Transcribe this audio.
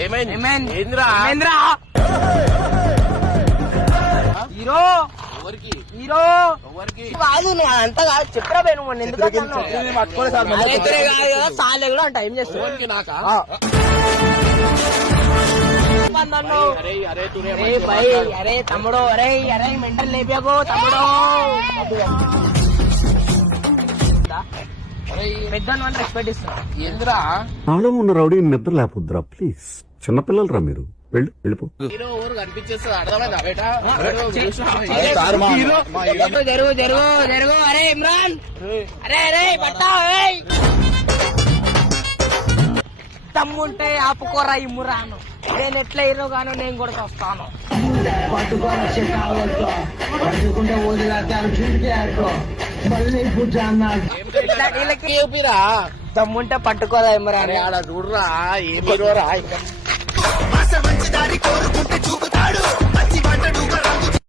ఏమైంది? Hero hero కాదు నువ్వు అంతా కాదు చెప్పరా పోయి నువ్వు ఎందుకు సాలే కూడా టైం చేస్తా అరే తమ్ముడు అరే మెంటల్ లేపాకో తమ్ముడు పెద్ద రెస్పెక్ట్ ఇస్తా ఏంద్రా నాలో ఉన్న రౌడీ నిద్ర లేకపోద్దురా ప్లీజ్ చిన్నపిల్లలు రా మీరు వెళ్ళిపో హీరో ఊరు కనిపించేస్తుంది అర్థమైందా బేటా జరుగు జరుగు జరుగు అరే ఇమ్రాన్ అరే పట్టా తమ్ముంటే ఆపుకోరా ఇమ్రాన్ నేను ఎట్లా హీరో గాను నేను కూడా వస్తాను తమ్ముంటే పట్టుకోదా ఇమ్రాన్ ఆడ చూడరా ఏం హీరోరా